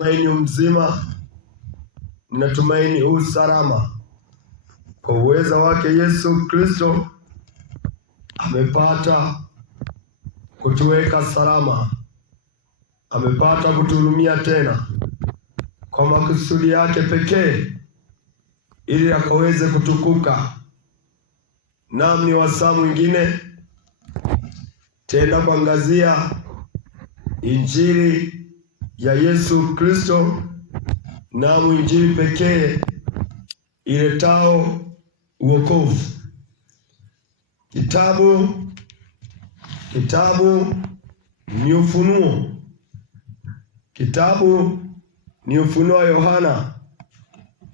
Tumaini mzima, ninatumaini usalama. Kwa uweza wake Yesu Kristo amepata kutuweka salama, amepata kutuhurumia tena kwa makusudi yake pekee, ili akaweze kutukuka. Naam, ni wasaa mwingine tena kuangazia injili ya Yesu Kristo, naam, injili pekee iletao wokovu. Kitabu ni Ufunuo. Kitabu ni Ufunuo wa Yohana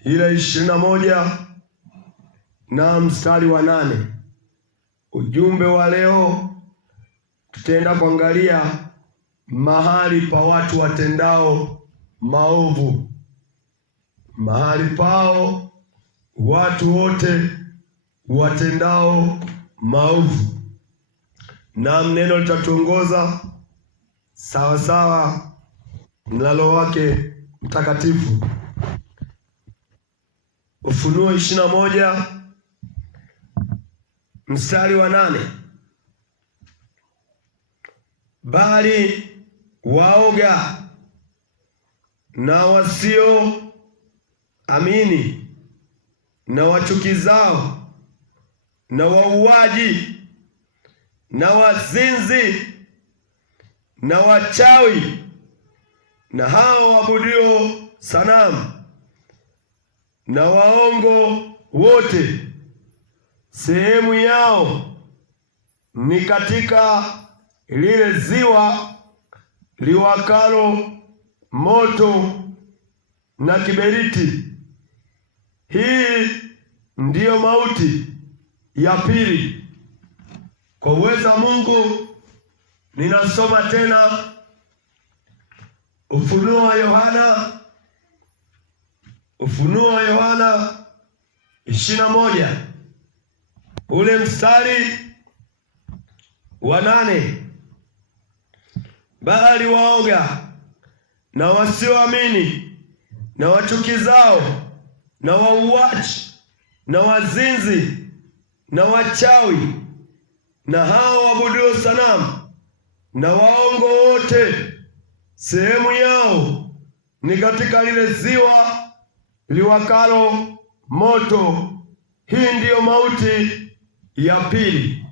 ile 21 na mstari wa 8. Ujumbe wa leo tutaenda kuangalia mahali pa watu watendao maovu. Mahali pao watu wote watendao maovu. Na neno litatuongoza sawa sawa na Roho wake Mtakatifu. Ufunuo 21 mstari wa 8. Bali waoga na wasio amini na wachukizao na wauaji na wazinzi na wachawi na hao waabudio sanamu na waongo wote, sehemu yao ni katika lile ziwa liwakalo moto na kiberiti. Hii ndiyo mauti ya pili. Kwa uwezo wa Mungu ninasoma tena Ufunuo wa Yohana 21 ule mstari wa 8. Bali waoga na wasioamini na wachukizao na wauaji na wazinzi na wachawi na hao waabudio sanamu na waongo wote, sehemu yao ni katika lile ziwa liwakalo moto. Hii ndiyo mauti ya pili.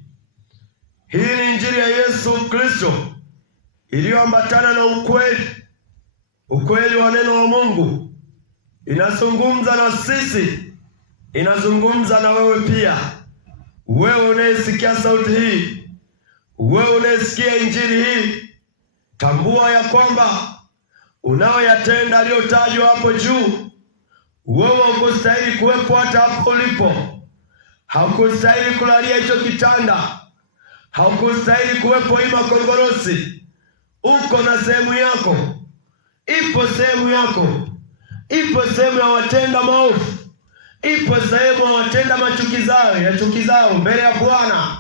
Hii ni injili ya Yesu Kristo iliyoambatana na ukweli wa neno wa Mungu. Inazungumza na sisi, inazungumza na wewe pia. Wewe unayesikia sauti hii, wewe unayesikia injili hii, tambua ya kwamba unaoyatenda aliyotajwa hapo juu, wewe hukustahili kuwepo hata hapo ulipo. Haukustahili kulalia hicho kitanda, haukustahili kuwepo hii makongorosi. Uko na sehemu yako, ipo sehemu yako, ipo sehemu ya watenda maovu, ipo sehemu ya watenda machukizao mbele ya Bwana.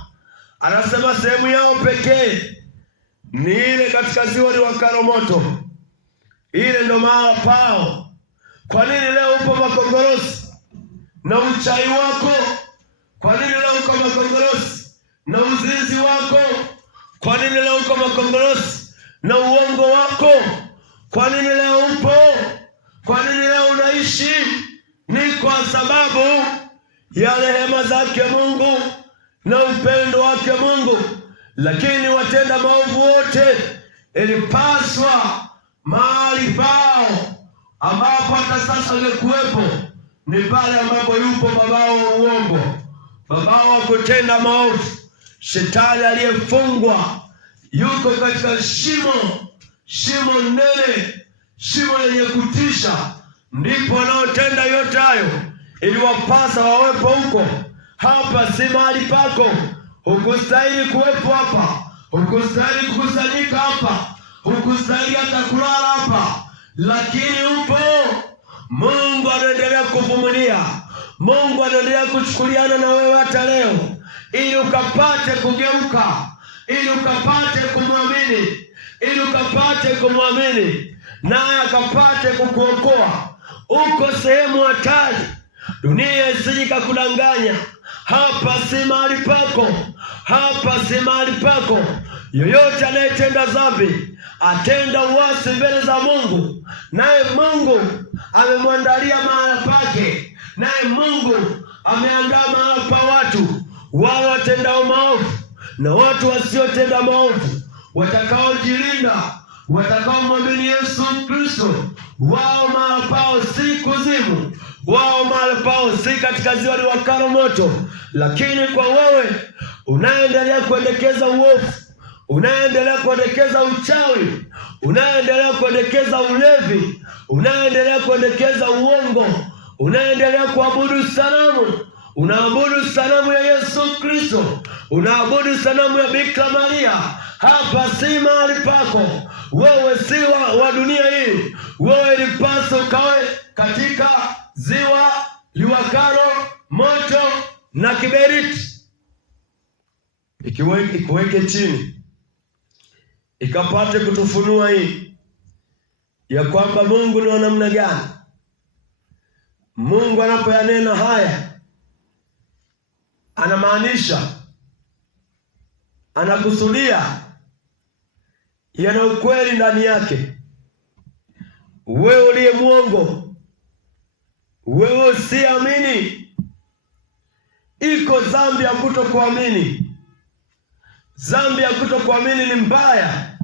Anasema sehemu yao pekee ni ile katika ziwa liwakalo moto. Ile ndo mahala pao. Kwa nini leo upo makongorosi na uchawi wako? Kwa nini leo uko makongorosi na uzinzi wako? Kwa nini leo uko makongorosi na uongo wako? Kwa nini leo upo? Kwa nini leo unaishi? Ni kwa sababu ya rehema zake Mungu na upendo wake Mungu. Lakini watenda maovu wote ilipaswa mahali pao ambapo hata sasa ungekuwepo ni pale ambapo yupo babao wa uongo, babao wa kutenda maovu. Shetani aliyefungwa yuko katika shimo nene, shimo lenye kutisha. Ndipo wanaotenda yote hayo iliwapasa wawepo huko. Hapa si mahali pako. Hukustahili kuwepo hapa, hukustahili kukusanyika hapa, hukustahili hata kulala hapa, lakini upo. Mungu anaendelea kuvumilia. Mungu anaendelea kuchukuliana na wewe hata leo, ili ukapate kugeuka, ili ukapate kumwamini, ili ukapate kumwamini. naye akapate kukuokoa. Uko sehemu hatari, dunia isije kukudanganya. Hapa si mahali pako, hapa si mahali pako. Yoyote anayetenda dhambi atenda uasi mbele za Mungu, naye Mungu amemwandalia mahala pake, naye Mungu ameandaa mahala pa watu wale watendao maovu na watu wasiotenda maovu, watakaojilinda, watakaomwamini Yesu Kristo. Wao mahala pao si kuzimu, wao mahala pao si katika ziwa liwakalo moto. Lakini kwa wewe unaendelea kuendekeza uovu, unaendelea kuendekeza uchawi, unaendelea kuendekeza ulevi, unaendelea kuendekeza uongo, unaendelea kuabudu sanamu, unaabudu sanamu ya Yesu Kristo, unaabudu sanamu ya Bikira Maria, hapa si mahali pako. Wewe si wa dunia hii. Wewe ilipaswa ukawe katika ziwa liwakalo moto na kiberiti. Ikuweke chini, ikapate kutufunua hii ya kwamba Mungu ni wa namna gani. Mungu anapoyanena haya anamaanisha, anakusudia, yana ukweli ndani yake. Wewe uliye mwongo, wewe usiamini, iko dhambi ya kutokuamini. Dhambi ya kutokuamini ni mbaya.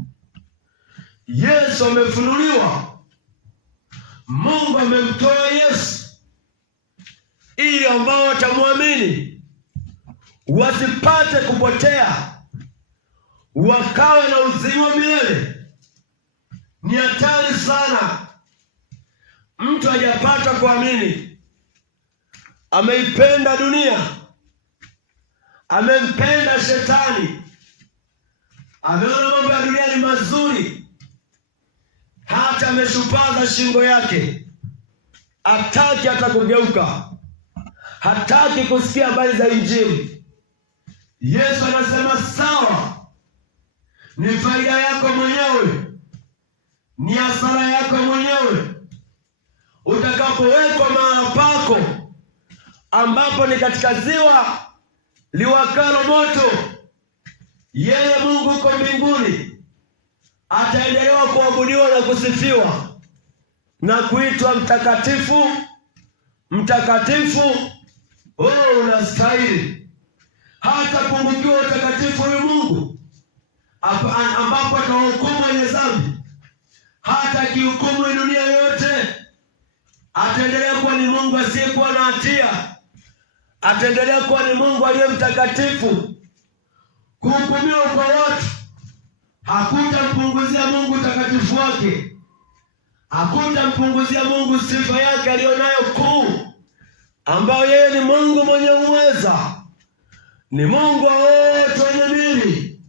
Yesu amefunuliwa, Mungu amemtoa Yesu ili ambao watamwamini wasipate kupotea, wakawe na uzima milele. Ni hatari sana mtu hajapata kuamini, ameipenda dunia, amempenda shetani, ameona mambo ya dunia ni mazuri, hata ameshupaza shingo yake, hataki hata kugeuka, hataki kusikia habari za Injili. Yesu anasema sawa, ni faida yako mwenyewe, ni hasara yako mwenyewe utakapowekwa mahala pako ambapo ni katika ziwa liwakalo moto. Yeye Mungu uko mbinguni ataendelea kuabudiwa na kusifiwa na kuitwa mtakatifu, mtakatifu. Unastahili. Hata pungukiwa utakatifu huyu Mungu ambapo atahukumu wenye dhambi. Hata kihukumu dunia yote, ataendelea kuwa ni Mungu asiyekuwa na hatia, ataendelea kuwa ni Mungu aliye mtakatifu. Kuhukumiwa kwa watu hakutampunguzia Mungu utakatifu wake, hakutampunguzia Mungu sifa yake aliyonayo kuu, ambao yeye ni Mungu mwenye uweza, ni Mungu wa wote wenye mwili,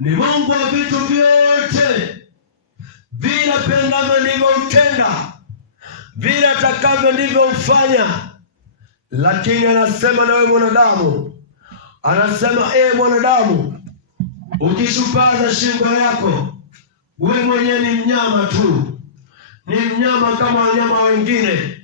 ni Mungu wa vitu vyote. Vile pendavyo ndivyo utenda, vile atakavyo ndivyo ufanya. Lakini anasema na wewe mwanadamu, anasema mwanadamu, ukishupaza shingo yako, wewe mwenyewe ni mnyama tu, ni mnyama kama wanyama wengine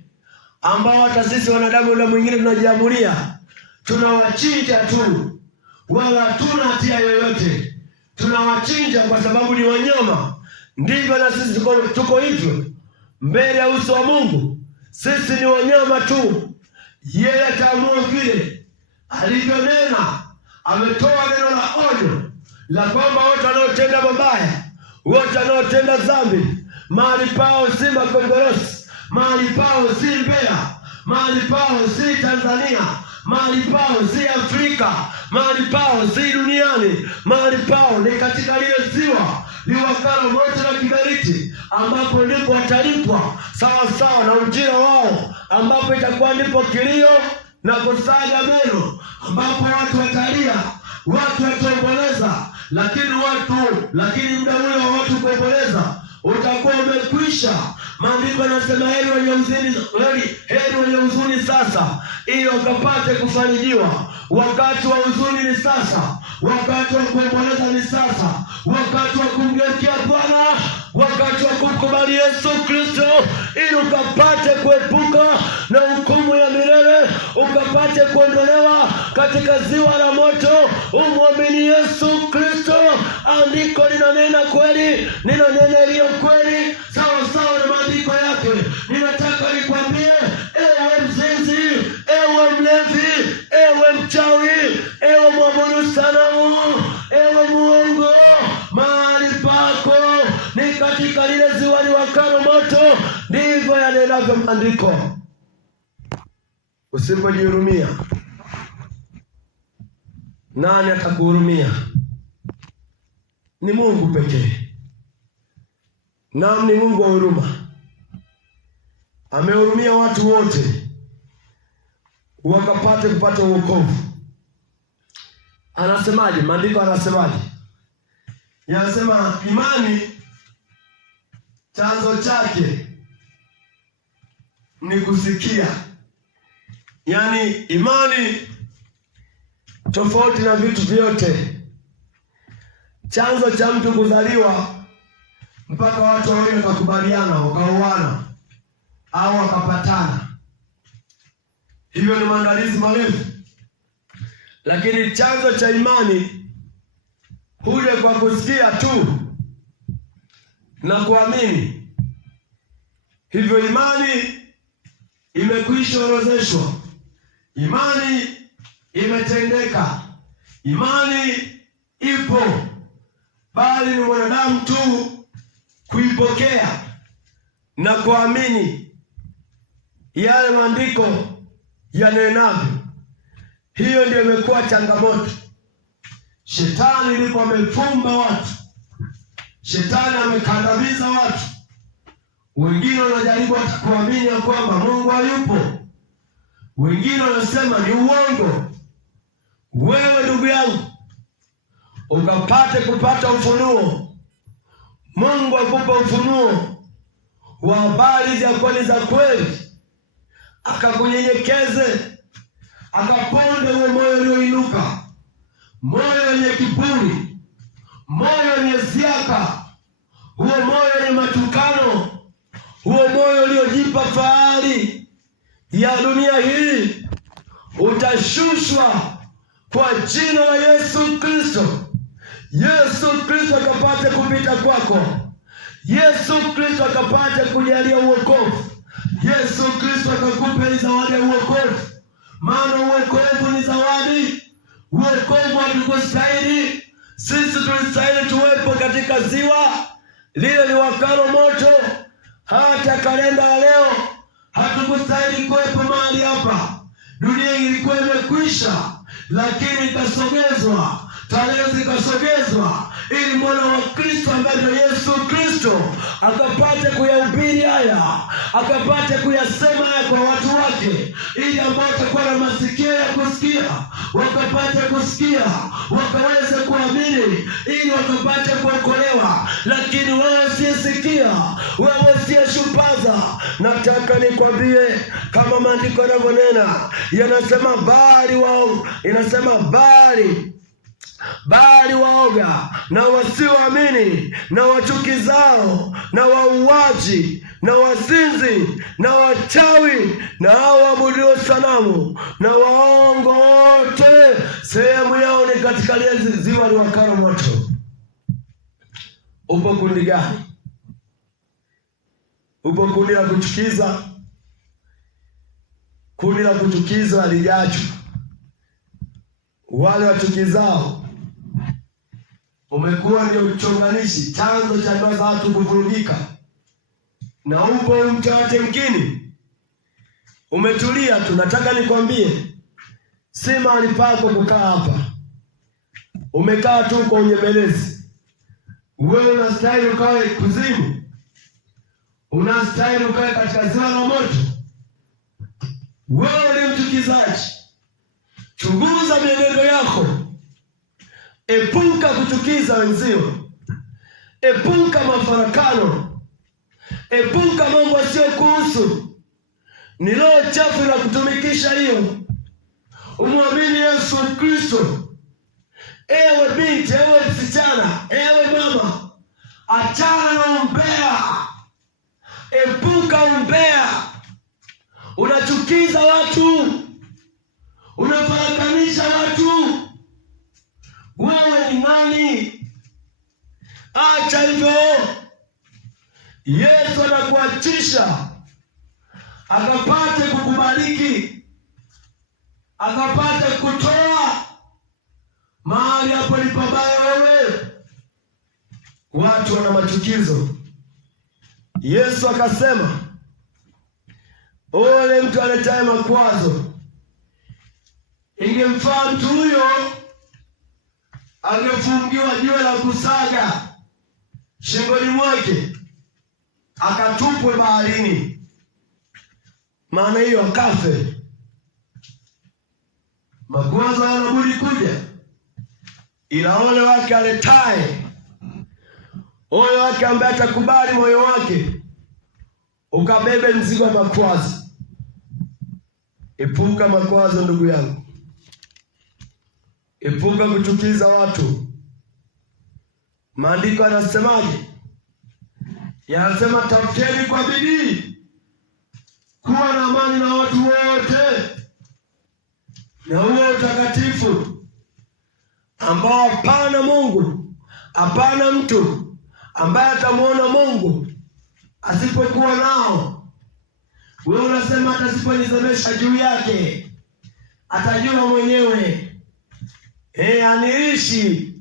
ambao hata sisi wanadamu na mwingine tunajiamulia, tunawachinja tu, wala hatuna hatia yoyote, tunawachinja kwa sababu ni wanyama. Ndivyo na sisi tuko hivyo mbele ya uso wa Mungu. Sisi ni wanyama tu. Yeye ataamua vile alivyonena. Ametoa neno la onyo la kwamba wote wanaotenda mabaya, wote wanaotenda dhambi, mahali pao si Makongorosi, mahali pao si Mbeya, mahali pao si Tanzania, mahali pao si Afrika, mahali pao si duniani, mahali pao ni katika lile ziwa liwakalo moto na kiberiti, ambapo ndipo watalipwa sawa sawa na ujira wao, ambapo itakuwa ndipo kilio na kusaga meno, ambapo watu watalia, watu wataomboleza. Lakini muda ule wa watu kuomboleza utakuwa umekwisha. Maandiko yanasema heri wenye huzuni sasa, ili wakapate kufarijiwa. Wakati wa huzuni ni sasa, wakati wa kuomboleza ni sasa, wakati wa kumgeukia Bwana wakati wa kumkubali Yesu Kristo, ili ukapate kuepuka na hukumu ya milele, ukapate kuondolewa katika ziwa la moto. Umwamini Yesu Kristo. Andiko linanena kweli, linanena iliyo kweli sawa sawa na maandiko yake. Ninataka nikwambie, ewe mzinzi, ewe mlevi, ewe mchawi, ewe mwabudu sanamu, ewe muongo, mahali pako ni katika lile ziwa liwakalo moto. Ndivyo yanenavyo maandiko. Usipojihurumia, nani atakuhurumia? Ni Mungu pekee. Naam, ni Mungu wa huruma. Amehurumia watu wote wakapate kupata wokovu. Anasemaje? Maandiko anasemaje? Yanasema imani chanzo chake ni kusikia. Yaani imani, tofauti na vitu vyote, chanzo cha mtu kuzaliwa mpaka watu wawili wakakubaliana, wakaoana au wakapatana, hivyo ni maandalizi marefu. Lakini chanzo cha imani huja kwa kusikia tu na kuamini. Hivyo imani imekwisha orodheshwa, imani imetendeka, imani ipo, bali ni mwanadamu tu kuipokea na kuamini yale maandiko yanenavyo. Hiyo ndio imekuwa changamoto. Shetani ndipo amefumba watu, shetani amekandamiza watu. Wengine wanajaribu hata kuamini ya kwamba Mungu hayupo, wengine wanasema ni uongo. Wewe ndugu yangu, ukapate kupata ufunuo, Mungu akupa ufunuo wa habari za kweli za kweli, akakunyenyekeze, akaponde huo moyo ulioinuka, moyo wenye kiburi, moyo wenye siaka, huo moyo wenye matukano, huo moyo uliojipa fahari ya dunia hii, utashushwa kwa jina la Yesu Kristo. Yesu Kristo akapate kupita kwako, Yesu Kristo akapate kujalia uokovu, Yesu Kristo akakupe zawadi ya uokovu. Maana uokovu ni zawadi. Uokovu hatukustahili sisi, tulistahili tuwepo katika ziwa lile liwakalo moto. Hata kalenda ya leo hatukustahili kuwepo mahali hapa. Dunia ilikuwa imekwisha, lakini ikasogezwa, tarehe zikasogezwa, ili mwana wa Kristo ambaye ni Yesu Kristo akapate kuyahubiri haya, akapate kuyasema haya kwa watu wake, ili ambao watakuwa na masikio ya kusikia wakapate kusikia, wakaweze kuamini, ili wakapate kuokolewa. Lakini wewe usiyesikia, wewe usiyeshupaza, nataka nikwambie kama maandiko yanavyonena, yanasema bali waoga na wasioamini na wachukizao na wauaji na wazinzi na wachawi na hao waabuduo sanamu na waongo wote, sehemu yao ni katika lile ziwa liwakalo moto. Upo kundi gani? Upo kundi la kuchukiza? Kundi la kuchukiza lijacho, wale wachukizao umekuwa ndio uchonganishi, chanzo cha ndoa za watu kuvurugika. Na upo mchache mkini, umetulia tu. Nataka nikwambie, si mahali pako kukaa hapa. Umekaa tu kwa unyemelezi. Wewe unastahili ukawe kuzimu, unastahili ukawe katika ziwa la moto. Wewe ni mchukizaji, chunguza mienendo yako. Epuka kuchukiza wenzio, epuka mafarakano, epuka mambo yasiyokuhusu. Ni roho chafu na kutumikisha hiyo. Umwamini Yesu Kristo. Ewe binti, ewe msichana, ewe mama, Achana na umbea, epuka umbea. Unachukiza watu, unafarakanisha watu. Wewe ni nani? Acha hivyo. Yesu anakuachisha akapate kukubariki, akapate kutoa mahali hapo ni pabaya. Wewe watu wana machukizo. Yesu akasema, ole mtu aletaye makwazo. Ingemfaa mtu huyo angefungiwa jiwe la kusaga shingoni mwake, akatupwe baharini, maana hiyo akafe. Makwazo yanabudi kuja, ila ole wake aletaye, ole wake ambaye atakubali moyo wake ukabebe mzigo wa makwazo. Epuka makwazo, ndugu yangu. Epuka kuchukiza watu. Maandiko yanasemaje? Yanasema, tafuteni kwa bidii kuwa na amani na watu wote na huo utakatifu ambao hapana Mungu, hapana mtu ambaye atamuona Mungu asipokuwa nao. Wewe unasema hata siponisemesha juu yake atajua mwenyewe. Aniishi.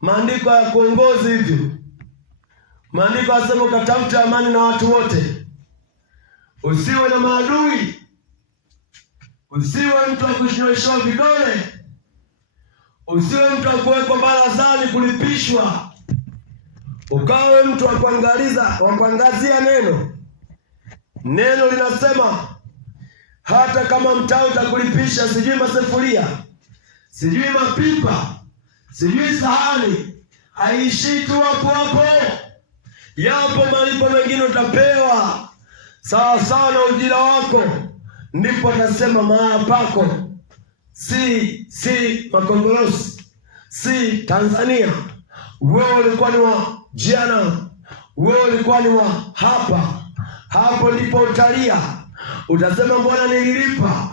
Maandiko ya kuongozi hivyo. Maandiko yanasema ukatafuta amani na watu wote. Usiwe na maadui. Usiwe mtu wa kushinyoshwa vidole. Usiwe mtu wa kuwekwa barazani kulipishwa. Ukawe mtu wa kuangazia neno. Neno linasema hata kama mtaa utakulipisha sijui masefuria, sijui mapipa, sijui sahani, haishi tu hapo hapo. Yapo malipo mengine utapewa sawa sawa na ujira wako. Ndipo nasema mahali pako si Makongorosi, si Tanzania. Wewe ulikuwa ni wa jana, wewe ulikuwa ni wa hapa. Hapo ndipo utalia, utasema mbona nililipa?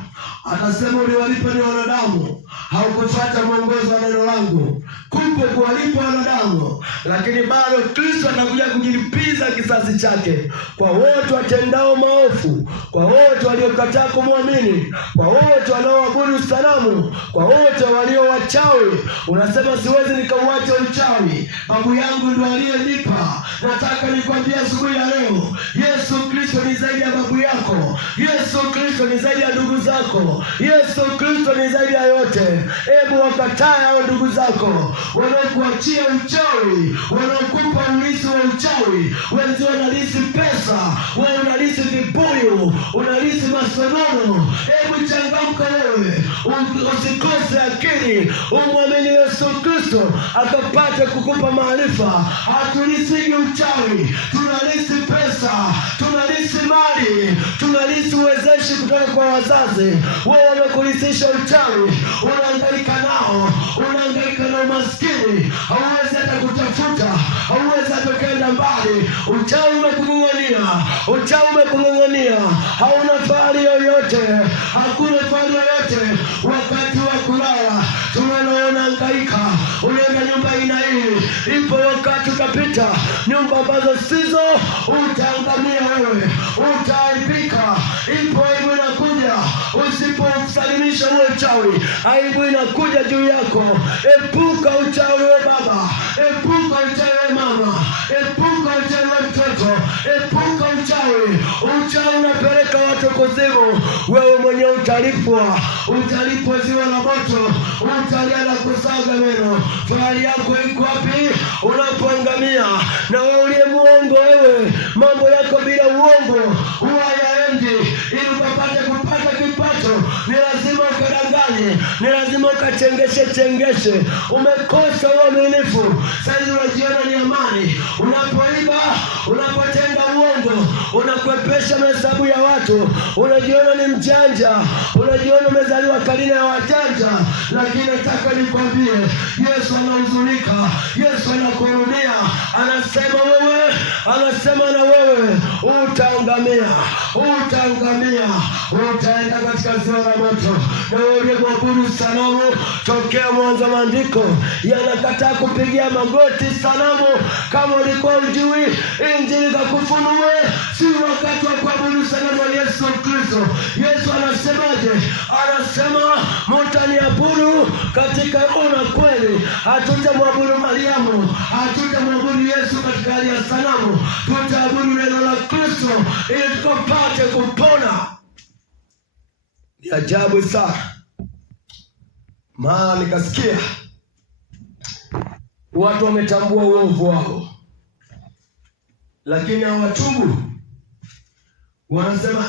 Atasema uliwalipa ni wanadamu, haukufuata mwongozo wa neno langu. Kumbe kuwalipa wanadamu, lakini bado Kristo anakuja kujilipiza kisasi chake kwa wote watendao maovu, kwa wote waliokataa kumwamini, kwa wote wanaoabudu sanamu, kwa wote walio wachawi. Unasema siwezi nikauacha uchawi, babu yangu ndiye aliyenipa. Nataka nikwambie asubuhi ya leo, Yesu Kristo ni zaidi ya babu yako. Yesu Kristo ni zaidi ya ndugu zako. Yesu Kristo ni zaidi ya yote. Hebu wakataa hao ndugu zako wanaokuachia uchawi, wanaokupa urithi wa uchawi. Wenzi wanalisi pesa, wewe unalisi vibuyu, unalisi masonono. Hebu changamka wewe, usikose akili, umwamini Yesu Kristo akapate kukupa maarifa. Hatulisiki uchawi, tunalisi pesa, tunalisi mali, tunalisi uwezeshi kutoka kwa wazazi. Wewe wamekulisisha uchawi, unahangaika nao, unahangaika na umaskini, hauwezi hata kutafuta, hauwezi hata kwenda mbali. Uchawi umekung'ang'ania, uchawi umekung'ang'ania, hauna fahari yoyote, hakuna fahari yoyote. Wakati wa kulala tunaona hangaika, unaenda nyumba ina hii, ipo wakati utapita nyumba ambazo sizo, utaangamia wewe, utaibika. Ipo aibu inakuja, usipomsalimisha huo uchawi, aibu inakuja juu yako. Epuka uchawi we baba, epuka uchawi we mama, epuka uchawi we mtoto, epuka uchawi. Uchawi unapeleka watu kuzimu. Wewe mwenyewe utalipwa ziwa la moto, utalia na kusaga meno. Fahari yako iko wapi unapoangamia? Na wewe uliye muongo, wewe mambo yako bila uongo huwa yaendi. Ili ukapate kupata kipato ni lazima ukadanganye, ni lazima ukachengeshe. Umekosa uaminifu. Sasa unajiona ni amani unapoiba, unapotenda uongo, unakwepesha mahesabu ya watu, unajiona ni mjanja, unajiona umezaliwa karine ya wajanja. Lakini nataka nikwambie, Yesu anahuzunika, Yesu anakurudia, anasema wewe, anasema na wewe utaangamia, utaangamia, utaenda katika ziwa la moto. Na wewe uliyemwabudu sanamu tokea mwanzo, maandiko yanakataa kupigia magoti sanamu. Kama ulikuwa ujui, Injili kakufunue, si wakati wa kuabudu sanamu ya Yesu Kristo. Yesu anasemaje? Anasema mtaniabudu katika roho na kweli. Hatutamwabudu Mariamu, hatutamwabudu Yesu katika hali ya sanamu, tutaabudu neno la Kristo ili tukapate kupona. Ni ajabu sana. Maana nikasikia watu wametambua uovu wao, lakini hawatubu. Wanasema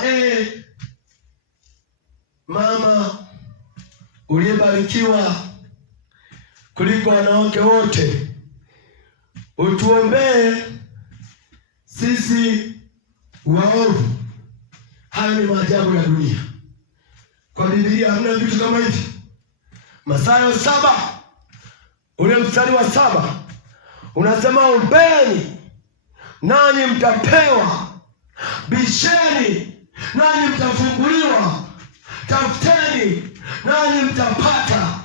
mama uliyebarikiwa kuliko wanawake wote, utuombee sisi waovu. Hayo ni maajabu ya dunia. Kwa Biblia hamna vitu kama hivi. Mathayo 7 ule mstari wa 7 unasema, ombeni nanyi mtapewa, bisheni nanyi mtafunguliwa, tafuteni nanyi mtapata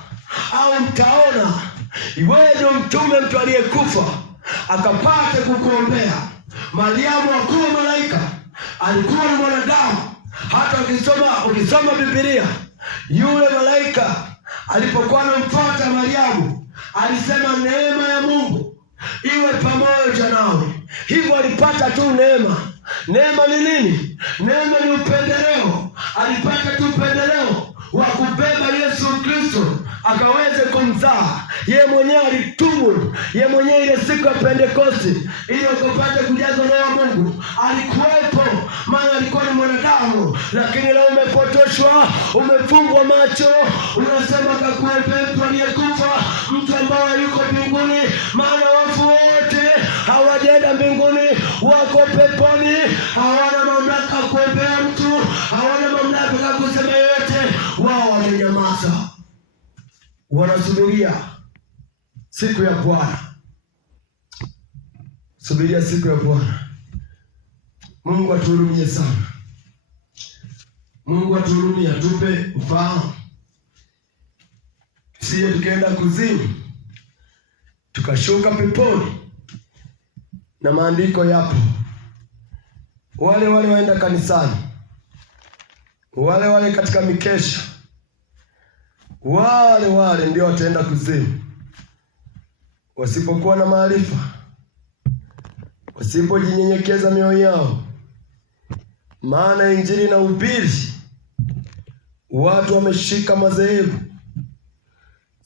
au mtaona. Iweje mtume, mtu aliyekufa, akapate kukuombea? Mariamu hakuwa malaika, alikuwa ni mwanadamu. Hata ukisoma Biblia, yule malaika alipokuwa anamfuata Mariamu alisema, neema ya Mungu iwe pamoja nawe. Hivyo alipata tu neema. Neema ni nini? Neema ni upendeleo. Alipata tu upendeleo wa kubeba Yesu Kristo akaweze kumzaa. Yeye mwenyewe alitubu, yeye mwenyewe ile siku ya Pentekoste ili akapate kujazwa na Mungu alikuwepo, maana alikuwa ni mwanadamu. Lakini leo umepotoshwa, umefungwa macho, unasema kakuombea mtu aliyekufa, mtu ambaye yuko mbinguni. Maana wafu wote hawajaenda mbinguni, wako peponi. Hawana mamlaka kuombea mtu, hawana mamlaka kusema yote. Wao wamenyamaza, wanasubiria siku ya Bwana. Subiria siku ya Bwana. Mungu atuhurumie sana. Mungu atuhurumie, atupe ufahamu, siye tukaenda kuzimu tukashuka peponi. Na maandiko yapo, wale waenda kanisani, wale katika mikesha, wale ndio wataenda kuzimu, wasipokuwa na maarifa, wasipojinyenyekeza mioyo yao. Maana Injili na ubiri, watu wameshika madhehebu.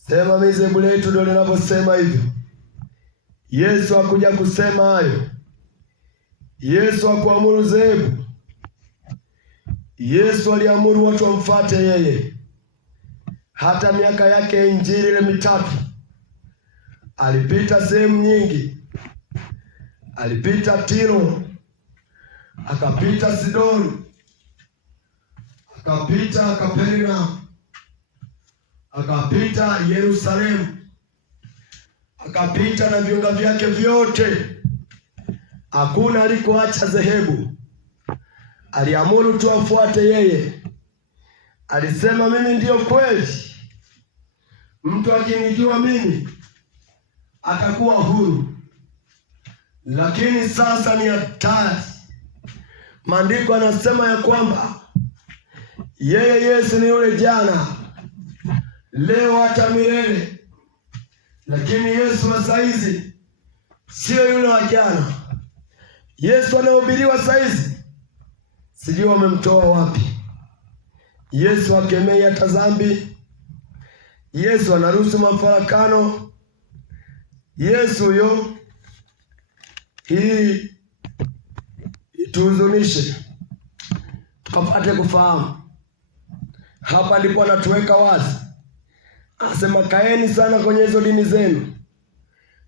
Sema mizebu letu ndio linavyosema hivyo. Yesu hakuja kusema hayo. Yesu hakuamuru dhehebu. Yesu aliamuru watu wamfuate yeye. Hata miaka yake ya Injili ile 3 alipita sehemu nyingi. Alipita Tiro, akapita Sidoni, akapita Kapernaum, akapita Yerusalemu, akapita na viunga vyake vyote. Hakuna alikoacha dhehebu. Aliamuru tu afuate yeye. Alisema, mimi ndiyo kweli, mtu akinijua mimi atakuwa huru. Lakini sasa ni hatari. Maandiko anasema ya kwamba yeye Yesu ni yule jana, leo hata milele. Lakini Yesu wa saizi sio yule wa jana. Yesu anahubiriwa saizi, sijui wamemtoa wapi. Yesu hakemei hata dhambi. Yesu anaruhusu mafarakano. Yesu huyo, hii ituhuzunishe tukapate kufahamu. Hapa ndipo anatuweka wazi. Anasema, kaeni sana kwenye hizo dini zenu,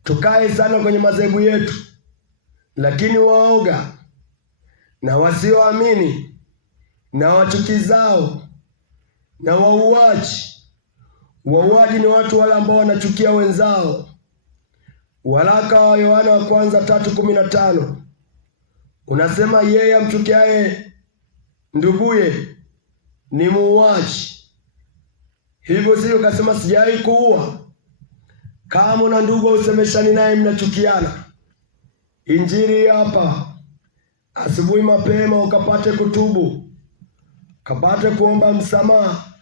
tukae sana kwenye madhehebu yetu. Lakini waoga na wasioamini na wachukizao na wauaji. Wauaji ni watu wale ambao wanachukia wenzao. Waraka wa Yohana wa kwanza 3:15 unasema yeye amchukiaye nduguye ni muuaji. Hivyo sio kasema sijawahi kuua. Kama una ndugu usemeshani naye mnachukiana, injili hapa asubuhi mapema ukapate kutubu, ukapate kuomba msamaha,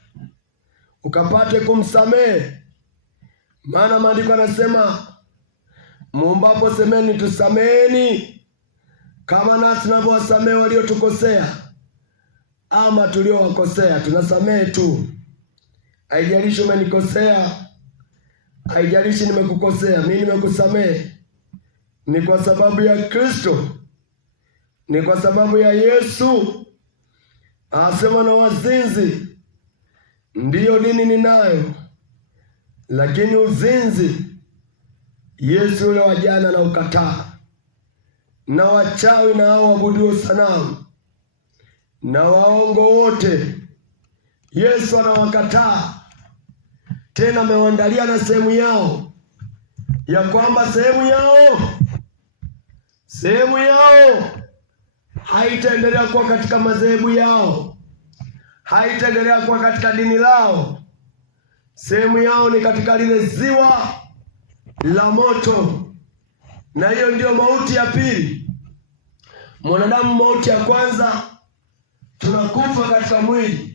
ukapate kumsamehe. Maana maandiko yanasema muombapo semeni tusameheni kama nasi tunavyowasamehe waliotukosea ama tuliowakosea. Tunasamehe tu. Haijalishi umenikosea, haijalishi nimekukosea, mimi nimekusamehe. Ni kwa sababu ya Kristo, ni kwa sababu ya Yesu. Asema na wazinzi ndiyo dini ninayo, lakini uzinzi Yesu yule wa jana na ukataa. Na wachawi na hao waabuduo sanamu na waongo wote Yesu anawakataa. Tena amewaandalia na sehemu yao, ya kwamba sehemu yao haitaendelea kuwa katika madhehebu yao, haitaendelea kuwa katika dini lao. Sehemu yao ni katika lile ziwa la moto, na hiyo ndiyo mauti ya pili. Mwanadamu, mauti ya kwanza tunakufa katika mwili.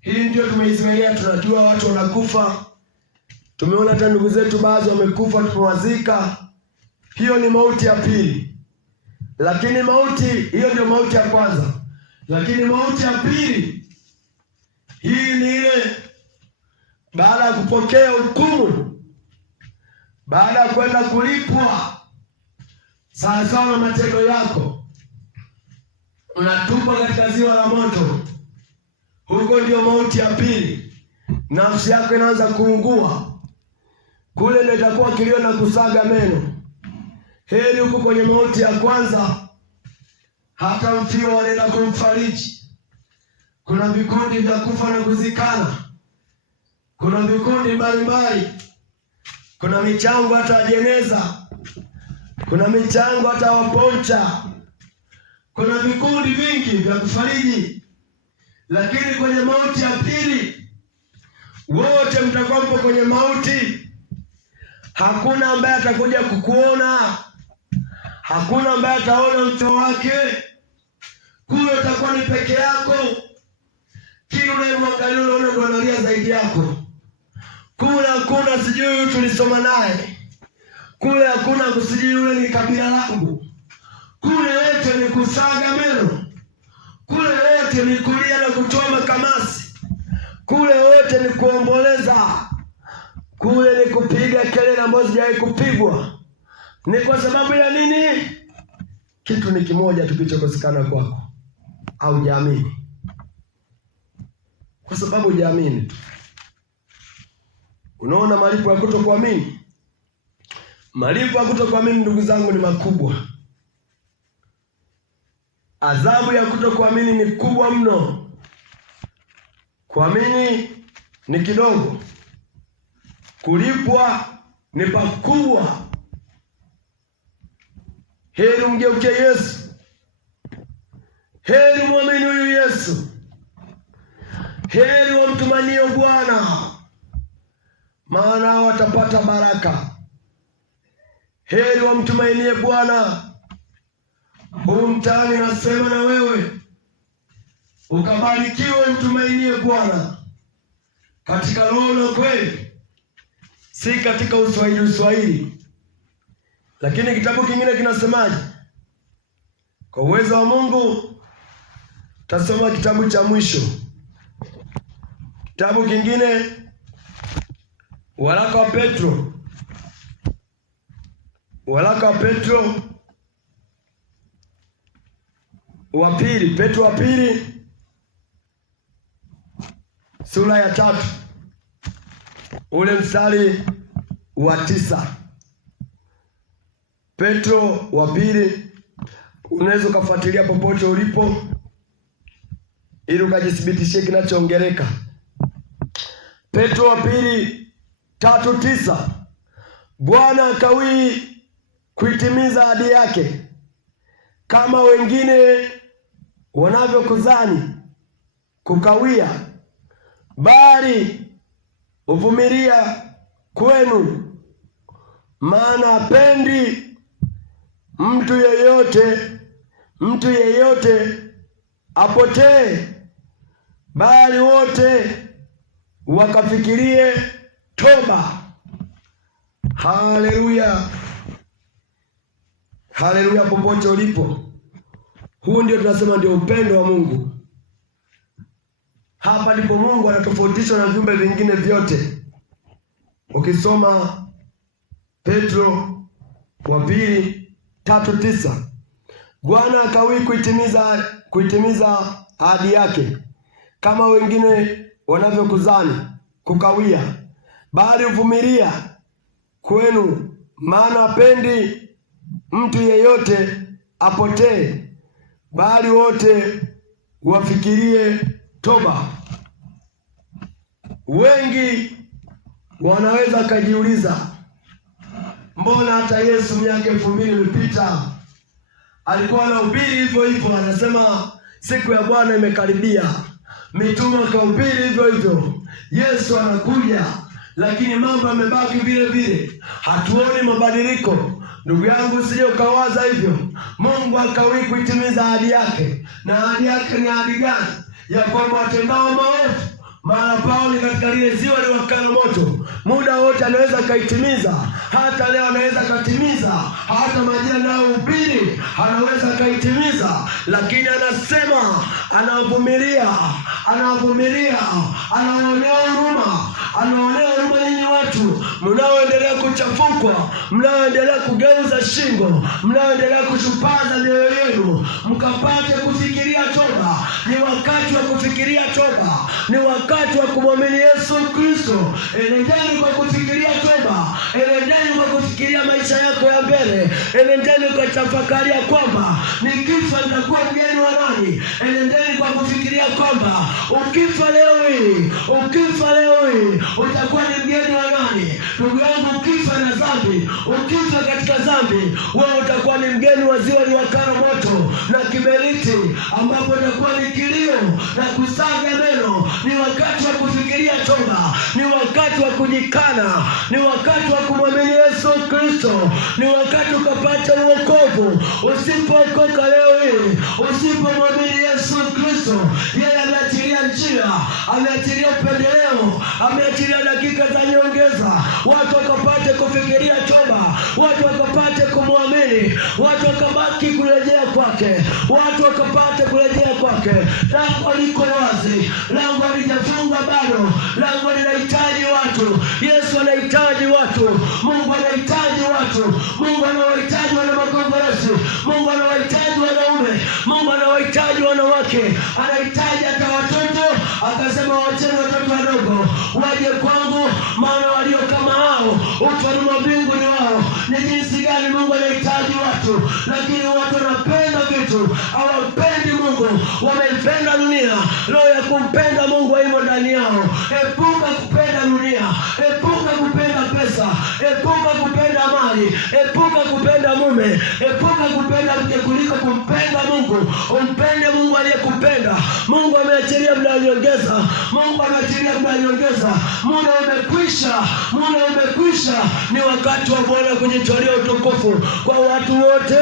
Hii ndio tumeizoea, tunajua watu wanakufa. Tumeona hata ndugu zetu baadhi wamekufa, tumewazika. Hiyo ni mauti ya pili. Lakini hiyo ndio mauti ya kwanza. Lakini mauti ya pili, hii ni ile baada ya kupokea hukumu, baada ya kwenda kulipwa sawasawa na matendo yako, unatupwa katika ziwa la moto. Huko ndio mauti ya pili. Nafsi yako inaanza kuungua. Kule ndio itakuwa kilio na kusaga meno. Heri huko kwenye mauti ya kwanza, hata mfio wanaenda kumfariji. Kuna vikundi vya kufa na kuzikana, kuna vikundi mbalimbali, kuna michango hata wajeneza, kuna michango hata waponcha, kuna vikundi vingi vya kufariji. Lakini kwenye mauti ya pili, wote mtakuwa mpo kwenye mauti. Hakuna ambaye atakuja kukuona, hakuna ambaye ataona mto wake. Kule utakuwa ni peke yako. Kila unayemwangalia unaona ndo analia zaidi yako. Kule hakuna sijui tulisoma naye, kule hakuna kusijui yule ni kabila langu. Kule yote ni kusaga meno, kule yote ni kulia na kutoa makamasi, kule yote ni kuomboleza, kule ni kupiga kelele ambazo hazijawahi kupigwa. Ni kwa sababu ya nini? Kitu ni kimoja tu kilichokosekana kwako, au hujaamini. Kwa sababu hujaamini tu. Unaona malipo ya kutokuamini? Malipo ya kutokuamini, ndugu zangu, ni makubwa. Adhabu ya kutokuamini ni kubwa mno. Kuamini ni kidogo, kulipwa ni pakubwa. Heri mgeuke Yesu, heri muamini huyu Yesu, heri wamtumanio Bwana, maana watapata baraka. Heri wamtumainie Bwana. Huu mtaani nasema na wewe ukabarikiwe, mtumainie Bwana katika roho na kweli, si katika uswahili. Lakini kitabu kingine kinasemaje? Kwa uwezo wa Mungu tasoma kitabu cha mwisho, kitabu kingine, waraka wa Petro wa pili, Petro wa pili sura ya 3 ule mstari wa 9. Petro wa pili unaweza ukafuatilia popote ulipo ili ukajithibitishie kinachoongeleka. Petro wa pili 3:9, Bwana hakawii kuitimiza ahadi yake kama wengine wanavyokudhani kukawia, bali huvumilia kwenu, maana hapendi mtu yeyote apotee, bali wote wakafikirie toba. Haleluya, haleluya! Popote ulipo, huu ndio tunasema ndio upendo wa Mungu. Hapa ndipo Mungu anatofautishwa na viumbe vingine vyote. Ukisoma Petro wa pili 3:9, Bwana hakawii kuitimiza ahadi yake kama wengine wanavyokudhani kukawia, bali huvumilia kwenu, maana hapendi mtu yeyote apotee, bali wote wafikirie toba. Wengi wanaweza kujiuliza, mbona hata Yesu miaka 2000 iliyopita alikuwa anahubiri hivyo hivyo, anasema siku ya Bwana imekaribia, mitume wakahubiri hivyo hivyo, Yesu anakuja, lakini mambo yamebaki vile vile, hatuoni mabadiliko. Ndugu yangu, usije ukawaza hivyo. Mungu hakawii kuitimiza ahadi yake. Na ahadi yake ni ahadi gani? Ya kwamba watendao maovu mahali pao ni katika lile ziwa liwakalo moto. Muda wote anaweza kaitimiza. Hata leo anaweza katimiza. Hata majira anayohubiri anaweza kaitimiza. Lakini anasema anavumilia, anaonea huruma nyinyi watu mnaoendelea kuchafukwa, mnaoendelea kugeuza shingo, mnaoendelea kushupaza mioyo yenu, mkapate kufikiria toba. Ni wakati wa kufikiria toba, ni wakati wa kumwamini Yesu Kristo. Enendeni kwa kufikiria toba, enendeni kwa kufikiria maisha yako ya mbele, enendeni kwa tafakari ya kwamba nikifa nitakuwa mgeni wa nani. Enendeni kwa kufikiria kwamba ukifa leo hii utakuwa ni mgeni wa nani. Ndugu yangu, ukifa na dhambi, ukifa katika dhambi, wewe utakuwa ni mgeni wa ziwa liwakalo moto na kiberiti, ambapo utakuwa ni kilio na kusaga meno. Ni wakati wa kufikiria toba, ni wakati wa kujikana, ni wakati wa kumwamini Yesu Kristo, ni wakati ukapata wokovu. Usipookoka leo hii, usipomwamini Yesu Kristo, yeye ameachilia njia, ameachilia upendeleo, ameachilia dakika za nyongeza, watu wakapate kufikiria toba, watu wakapate kumwamini, watu wakabaki kurejea kwake, watu wakapate kurejea kwake. Lango liko wazi, lango halijafunga bado, lango linahitaji watu. Yesu anahitaji watu, Mungu anahitaji watu, Mungu anawahitaji wana makonferensi, Mungu anawahitaji wanaume, Mungu anawahitaji wanawake, anahitaji hata watoto. Akasema waacheni watoto wadogo waje kwangu, maana walio kama hao ufalme wa mbingu ni wao. Ni jinsi gani Mungu anahitaji watu, lakini watu wanapenda vitu, hawapendi Mungu, wamependa dunia. Roho ya kumpenda Mungu haimo ndani yao. Epuka kupenda dunia, epuka kupenda pesa, epuka kupenda mali, epuka kupenda mume, epuka kupenda mke kuliko kumpenda Mungu. Umpende Mungu aliyekupenda. Mungu ameachilia muda wa nyongeza, Mungu ameachilia muda wa nyongeza. Muda umekwisha, ni wakati wa Bwana kujitolea utukufu kwa watu wote.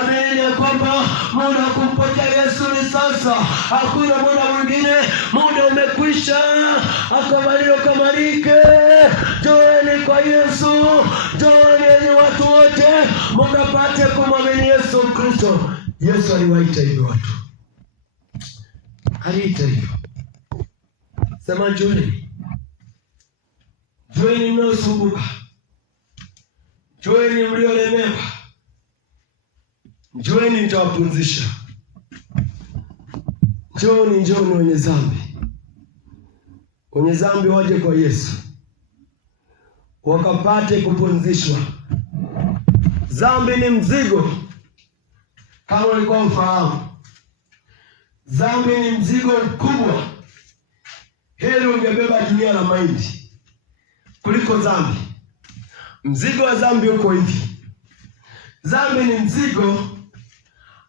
Amini ya kwamba muda wa kumpokea Yesu ni sasa, hakuna muda mwingine. Muda umekwisha, akamalio kamalike. Joeni kwa Yesu, joeni watu wote mkapate kumwamini Yesu Kristo. Yesu aliwaita hivyo watu, aliita hivyo. Sema joeni, joeni mnaosumbuka, joeni mliolemewa, joeni nitawapumzisha. Njooni wenye dhambi waje kwa Yesu wakapate kupumzishwa. Dhambi ni mzigo, Kama ulikuwa ufahamu, dhambi ni mzigo mkubwa. Heri ungebeba dunia la mahindi kuliko dhambi. Mzigo wa dhambi uko hivi: dhambi ni mzigo,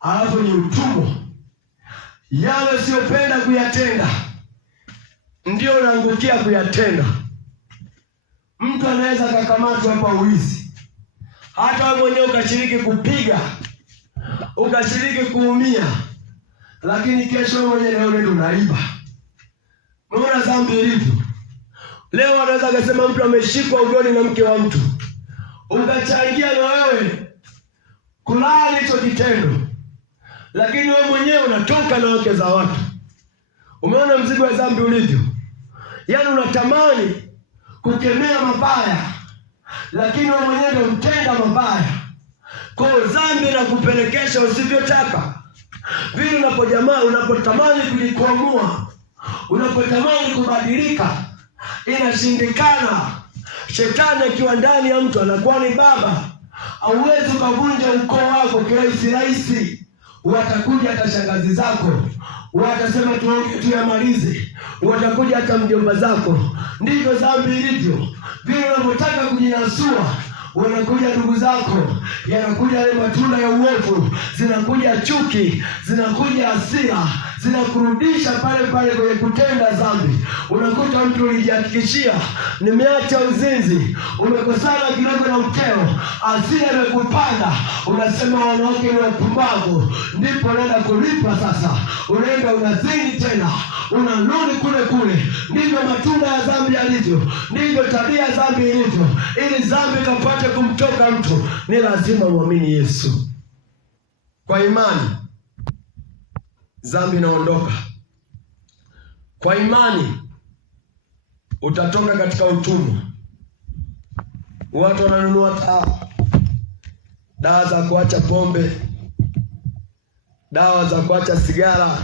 alafu ni utumwa. Yale usiyopenda kuyatenda ndio unaangukia kuyatenda. Mtu anaweza akakamatwa hapa uwizi, hata wewe mwenyewe ukashiriki kupiga, ukashiriki kuumia, lakini kesho wewe mwenyewe leo ndio unaiba. Unaona dhambi ilivyo? Leo anaweza kusema mtu ameshikwa ugoni na mke wa mtu, ukachangia na wewe kulala hicho kitendo, lakini wewe mwenyewe unatoka na wake za watu. Umeona mzigo wa dhambi ulivyo? Yaani unatamani kukemea mabaya, lakini wewe mwenyewe ndio mtenda mabaya. Kwa hiyo dhambi inakupelekesha usivyotaka. Vile unapotamani kujikwamua, unapotamani kubadilika, inashindikana. Shetani akiwa ndani ya mtu anakuwa ni baba. Hauwezi ukavunja ukoo wako kirahisi rahisi. Watakuja hata shangazi zako, watasema tuongee tuyamalize. Watakuja hata mjomba zako. Ndivyo dhambi ilivyo. Vile unapotaka kujinasua, wanakuja ndugu zako, yanakuja yale matunda ya uovu, zinakuja chuki, zinakuja hasira, zinakurudisha pale pale kwenye kutenda dhambi. Unakuta mtu ulijihakikishia, nimeacha uzinzi, umekosana kidogo na mkeo, hasira imekupanda, unasema wanawake ni wapumbavu, ndipo unaenda kulipa sasa, unaenda unazini tena, unarudi kule kule. Ndivyo matunda ya dhambi yalivyo, ndivyo tabia ya dhambi ilivyo. Ili dhambi ikapate kumtoka mtu, ni lazima muamini Yesu. Kwa imani dhambi inaondoka. Kwa imani utatoka katika utumwa. Watu wananunua dawa za kuacha pombe, dawa za kuacha sigara.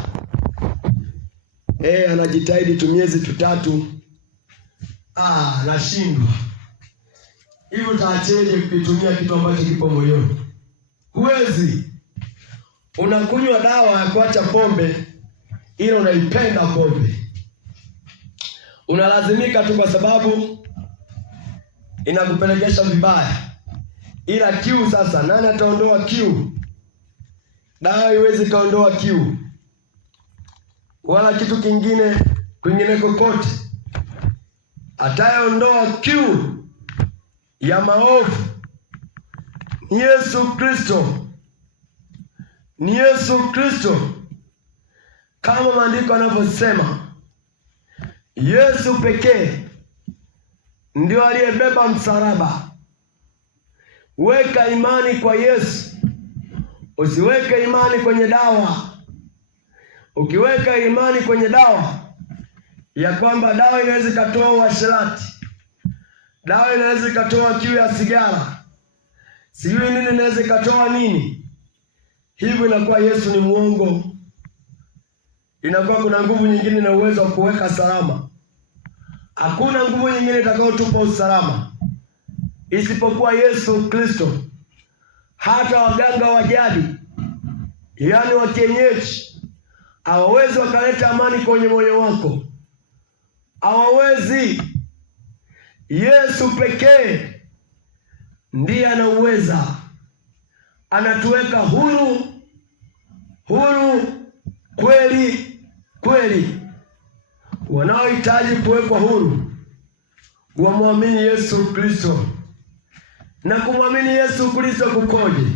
Anajitahidi tu miezi 3. Nashindwa. Hivyo taacheje kutumia kitu ambacho kipo moyoni? Huwezi. Unakunywa dawa ya kuacha pombe, ila unaipenda pombe. Unalazimika tu kwa sababu inakupelekesha vibaya. Ila kiu sasa, nani ataondoa kiu? Dawa haiwezi kaondoa kiu, wala kitu kingine kwingine kokote. Atayeondoa kiu ya maovu ni Yesu Kristo. Ni Yesu Kristo. Kama maandiko yanavyosema, Yesu pekee ndio aliyebeba msalaba. Weka imani kwa Yesu. Usiweke imani kwenye dawa. Ukiweka imani kwenye dawa, ya kwamba dawa inaweza ikatoa uasherati, dawa inaweza ikatoa kiu ya sigara, sijui nini inaweza ikatoa nini, hivyo inakuwa Yesu ni muongo. Inakuwa kuna nguvu nyingine na uwezo wa kuweka salama. Hakuna nguvu nyingine itakayotupa usalama isipokuwa Yesu Kristo. Hata waganga wa jadi, yaani wa kienyeji, hawawezi wakaleta amani kwenye moyo wako. Hawawezi. Yesu pekee ndiye anauweza. Anatuweka huru, huru kweli kweli. Wanaohitaji kuwekwa huru wamwamini Yesu Kristo. Na kumwamini Yesu Kristo kukoje?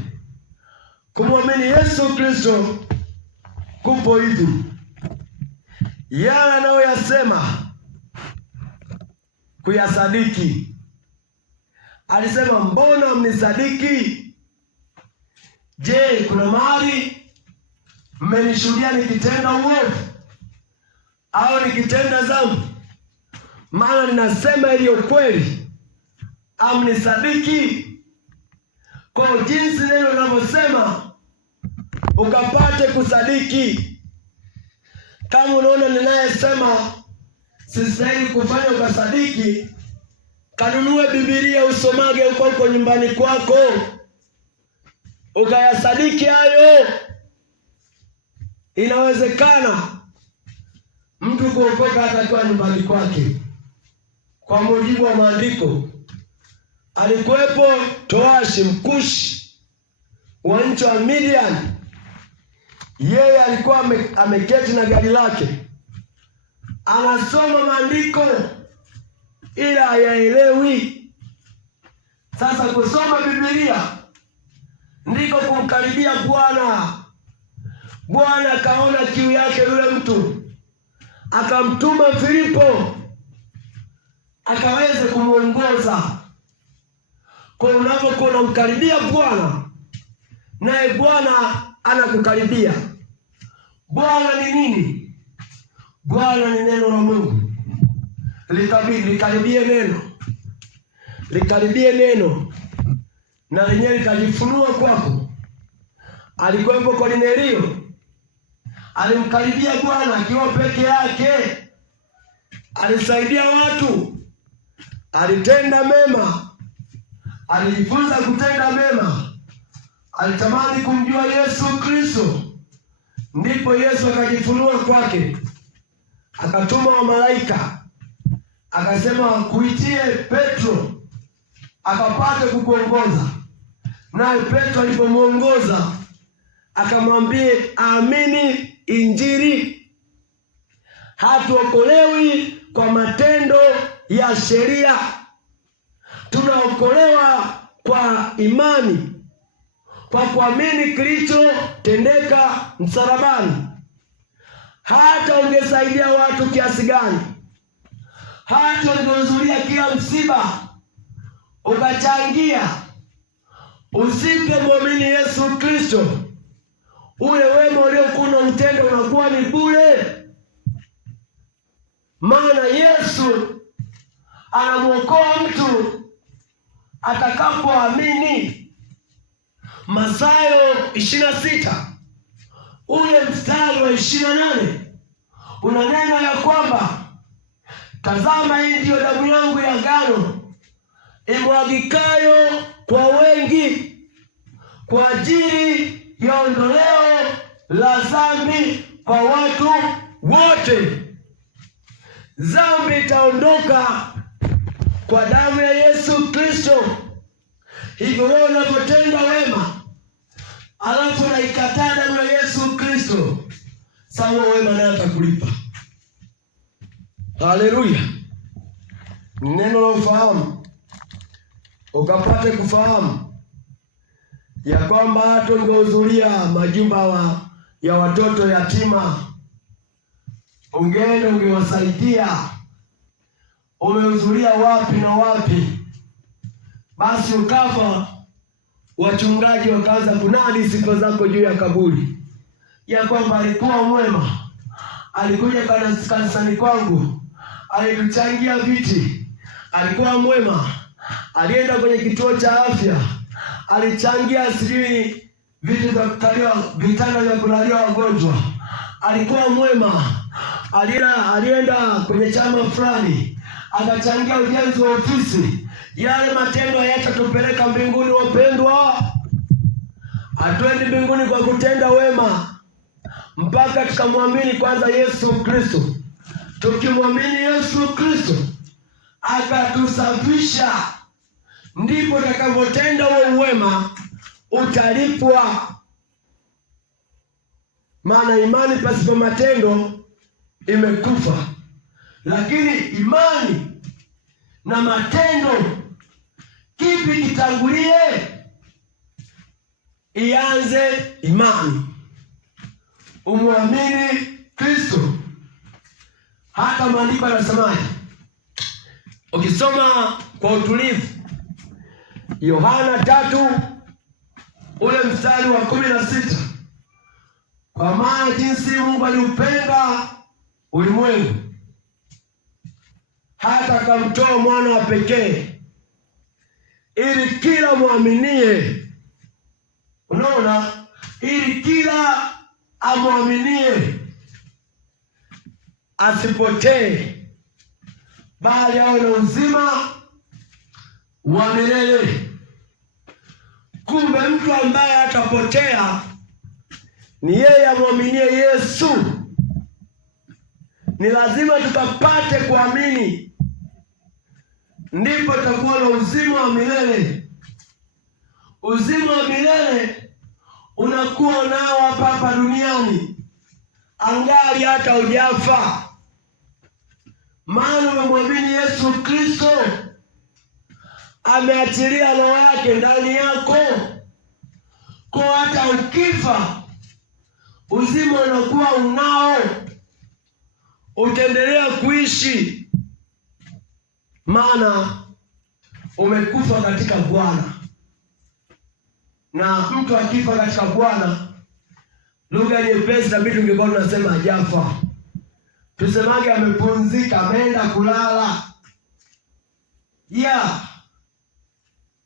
Kumwamini Yesu Kristo kupo hivi: yale anayoyasema kuyasadiki. Alisema, mbona mnisadiki? Je, kuna mahali mmenishuhudia nikitenda uovu au nikitenda dhambi? Maana ninasema iliyo kweli, amnisadiki. Kwa jinsi neno linavyosema, ukapate kusadiki. Kama unaona ninayesema sistahili kufanya ukasadiki, kanunue Biblia usomage huko nyumbani kwako, ukayasadiki hayo. Inawezekana mtu kuokoka hata akiwa nyumbani kwake. Kwa mujibu wa maandiko, alikuwepo Toashi Mkushi wa nchi wa Midian. Yeye alikuwa ameketi na gari lake, anasoma maandiko ila hayaelewi. Sasa kusoma Biblia ndiko kumkaribia Bwana. Bwana akaona kiu yake yule mtu, akamtuma Filipo akaweze kumuongoza. Kwa unapokuwa unamkaribia Bwana, naye Bwana anakukaribia. Bwana ni nini? Bwana ni neno la Mungu. Likaribie neno, likaribie neno, na lenyewe litajifunua kwako. Alikuwepo Kornelio, alimkaribia Bwana akiwa peke yake, alisaidia watu, alitenda mema, alijifunza kutenda mema, alitamani kumjua Yesu Kristo. Ndipo Yesu akajifunua kwake, akatuma wa malaika, akasema kuitie Petro akapate kukuongoza. Naye Petro alipomuongoza akamwambia amini Injili. Hatuokolewi kwa matendo ya sheria, tunaokolewa kwa imani, kwa kuamini kilichotendeka msalabani. Hata ungesaidia watu kiasi gani, hata ungehudhuria kila msiba ukachangia, usipomwamini Yesu Kristo, ule wema uliokuwa unamtenda unakuwa ni bure. Maana Yesu anamwokoa mtu atakapoamini. Mathayo 26 ule mstari wa 28 unanena ya kwamba tazama, hii ndiyo damu yangu ya agano imwagikayo kwa wengi kwa ajili ya ondoleo la dhambi kwa watu wote. Dhambi itaondoka kwa damu ya Yesu Kristo. Hivyo wewe unapotenda wema alafu unaikataa damu ya Yesu Kristo, sawa, wema naye atakulipa. Haleluya! Neno la ufahamu, ukapate kufahamu ya kwamba hata ungehudhuria majumba ya watoto yatima, ungeenda ungewasaidia. Umehudhuria wapi na wapi, basi ukafa, wachungaji wakaanza kunadi sifa zako juu ya kaburi, ya kwamba alikuwa mwema, alikuja kanisani kwangu, alituchangia viti, alikuwa mwema, alienda kwenye kituo cha afya, alichangia sijui vitu vya kukalia, vitanda vya kulalia wagonjwa, alikuwa mwema, alienda kwenye chama fulani akachangia ujenzi wa ofisi. Yale matendo hayatatupeleka mbinguni, wapendwa. Hatuendi mbinguni kwa kutenda wema mpaka tukamwamini kwanza Yesu Kristo. Tukimwamini Yesu Kristo akatusafisha, ndipo tutakapotenda huo wema, utalipwa. Maana imani pasipo matendo imekufa, lakini imani na matendo, kipi kitangulie? Ianze imani, umwamini Kristo. Hata maandiko yanasemaje? Ukisoma kwa utulivu Yohana 3 ule mstari wa 16, kwa maana jinsi Mungu aliupenda ulimwengu hata akamtoa mwana wa pekee, ili kila muaminie. Unaona, ili kila amwaminie asipotee, bali awe na uzima wa milele. Kumbe mtu ambaye atapotea ni yeye amwaminie Yesu. Ni lazima tukapate kuamini, ndipo tutakuwa na uzima wa milele. Uzima wa milele unakuwa nao hapa duniani, angali hata hujafa, maana umemwamini Yesu Kristo. Ameachilia roho yake ndani yako, kwa hata ukifa uzima unakuwa unao, utaendelea kuishi, maana umekufa katika Bwana. Na mtu akifa katika Bwana, lugha nyepesi tabidi tungekuwa tunasema hajafa, tusemage amepumzika, ameenda kulala.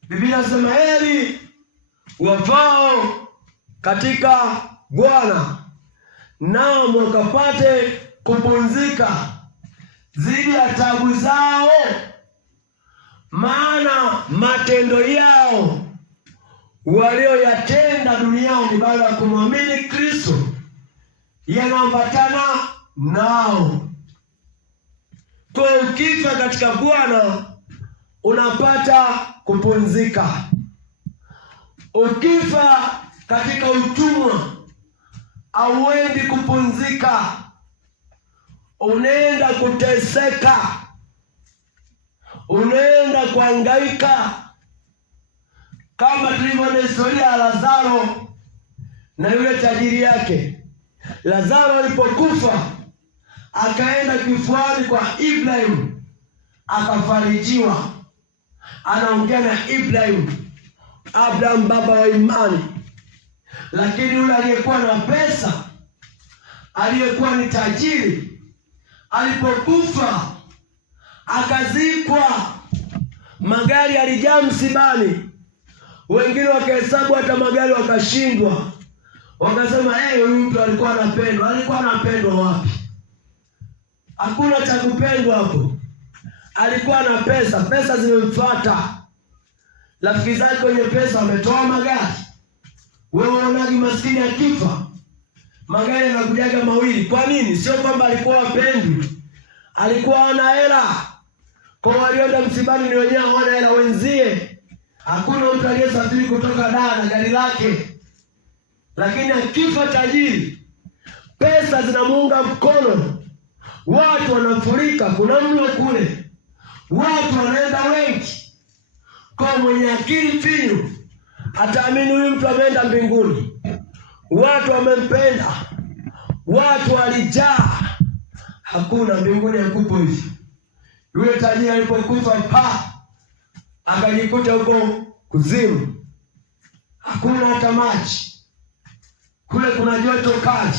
Biblia inasema heri wafao katika Bwana, nao wakapate kupumzika zidi ya taabu zao, maana matendo yao walioyatenda duniani baada ya kumwamini Kristo yanaambatana nao. Kwa ukifa katika Bwana unapata kupumzika. Ukifa katika utumwa hauendi kupumzika, unaenda kuteseka, unaenda kuhangaika, kama tulivyoona historia ya Lazaro na yule tajiri yake. Lazaro alipokufa akaenda kifuani kwa Ibrahimu akafarijiwa. Anaongea na Ibrahimu, Abraham baba wa imani. Lakini yule aliyekuwa na pesa, aliyekuwa ni tajiri, alipokufa akazikwa, magari yalijaa msibani. Wengine wakahesabu hata magari wakashindwa, wakasema huyu mtu alikuwa anapendwa. Alikuwa anapendwa wapi? Hakuna cha kupendwa hapo. Alikuwa na pesa, pesa zimemfuata. Rafiki zake wenye pesa wametoa magari. Wewe unaonaje maskini akifa magari yanakujaga mawili? Kwa nini? Sio kwamba alikuwa apendwi, alikuwa ana hela. Kwa walioenda msibani ni wenyewe hawana hela wenzie. Hakuna mtu aliyesafiri kutoka Dar na gari lake. Lakini akifa tajiri, pesa zinamuunga mkono, watu wanafurika, kuna mlo kule, watu wanaenda wengi. Kwa mwenye akili finyu ataamini huyu mtu ameenda mbinguni. Watu wamempenda, watu walijaa. Hakuna mbinguni, hakupo hivi. Yule tajiri alipokufa akajikuta huko kuzimu, hakuna hata maji. Kule kuna joto kali,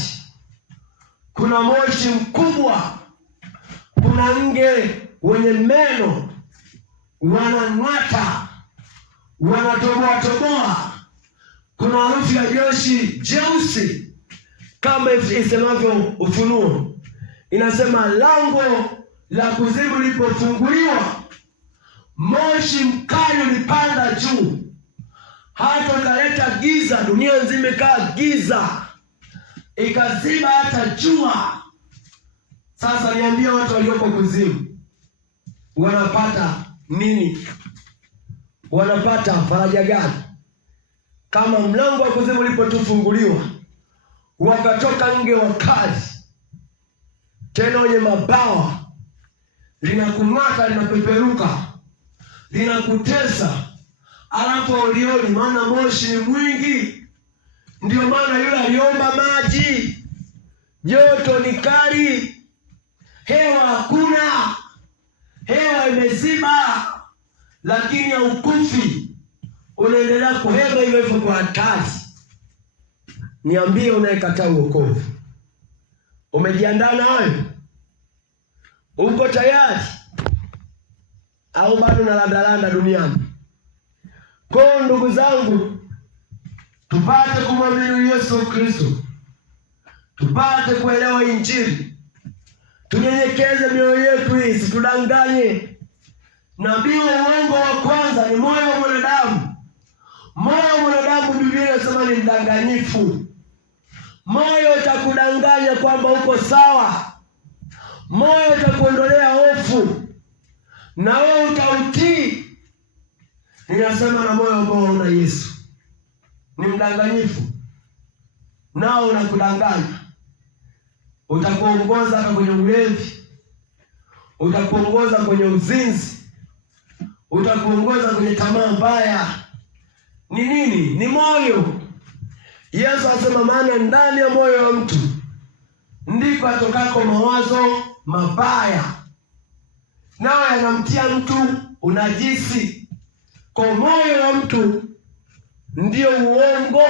kuna moshi mkubwa, kuna nge wenye meno wanang'ata, wanatoboa, kuna harufu ya joshi jeusi, kama isemavyo Ufunuo. Inasema lango la kuzimu lilipofunguliwa, moshi mkali ulipanda juu, hata ukaleta giza. Dunia nzima ikaa giza, ikaziba hata jua. Sasa niambie, watu walioko kuzimu wanapata nini? Wanapata faraja gani? Kama mlango wa kuzimu ulipotufunguliwa, wakatoka nge wakali tena wenye mabawa, linakung'ata, linapeperuka, linakutesa, alafu ulioni, maana moshi ni mwingi. Ndio maana yule aliomba maji. Joto ni kali, hewa hakuna, hewa imeziba, lakini haukufi, unaendelea kuhema hivyo hivyo kwa hatari. Niambie, unayekataa wokovu, umejiandaa nayo? Uko tayari au bado unalandalanda duniani? Kwa ndugu zangu, tupate kumwamini Yesu Kristo, tupate kuelewa Injili, tunyenyekeze mioyo yetu isitudanganye. Nabii wa uongo wa kwanza ni moyo wa mwanadamu. Moyo wa mwanadamu, Biblia inasema ni mdanganyifu. Moyo utakudanganya kwamba uko sawa. Moyo utakuondolea hofu na wewe utautii. Ninasema na moyo ambao una Yesu ni mdanganyifu, nao unakudanganya. Utakuongoza kwenye ulevi, utakuongoza kwenye uzinzi, utakuongoza kwenye tamaa mbaya. Ni nini? Ni moyo. Yesu asema, maana ndani ya moyo wa mtu ndiko atokako mawazo mabaya, nao yanamtia mtu unajisi. Kwa moyo wa mtu ndio uongo.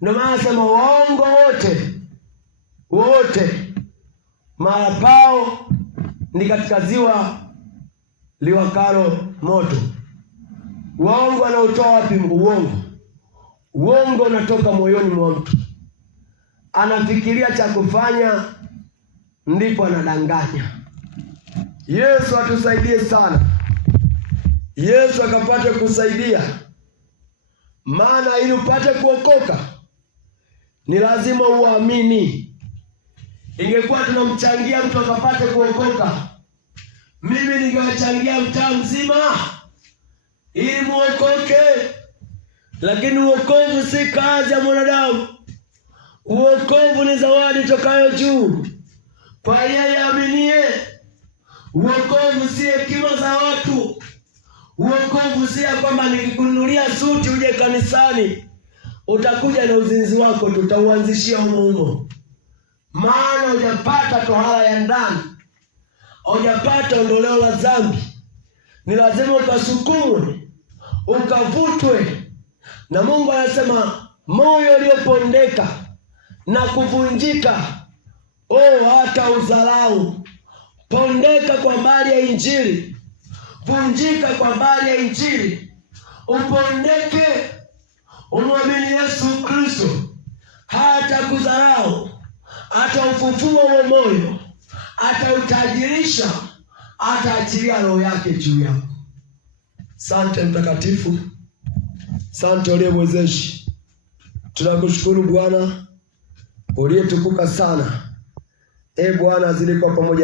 Ndio maana asema waongo wote mara pao ni katika ziwa liwakalo moto. Waongo anaotoa wapi uongo? Uongo unatoka moyoni mwa mtu. Anafikiria cha kufanya, ndipo anadanganya. Yesu atusaidie sana. Yesu akapate kusaidia. Maana ili upate kuokoka ni lazima uamini. Ingekuwa tunamchangia mtu akapate kuokoka, mimi ningewachangia mtaa mzima ili muokoke. Lakini uokovu si kazi ya mwanadamu. Uokovu ni zawadi tokayo juu kwa yeye aaminie. Uokovu si hekima za watu. Uokovu si ya kwamba nikikununulia suti uje kanisani utakuja na uzinzi wako tutauanzishia humo. Maana hujapata tohara ya ndani, hujapata ondoleo la dhambi. Ni lazima ukasukumwe, ukavutwe. Na Mungu anasema moyo uliopondeka na kuvunjika, hata udharau. Pondeka kwa habari ya Injili, vunjika kwa habari ya Injili. Upondeke, umwamini Yesu Kristo, hata kudharau, hata ufufuo wa moyo, hata utajirisha, hata achilia roho yake juu yako. Asante Mtakatifu, asante uliye mwezeshi. Tunakushukuru Bwana uliyetukuka sana. Bwana azidi kuwa pamoja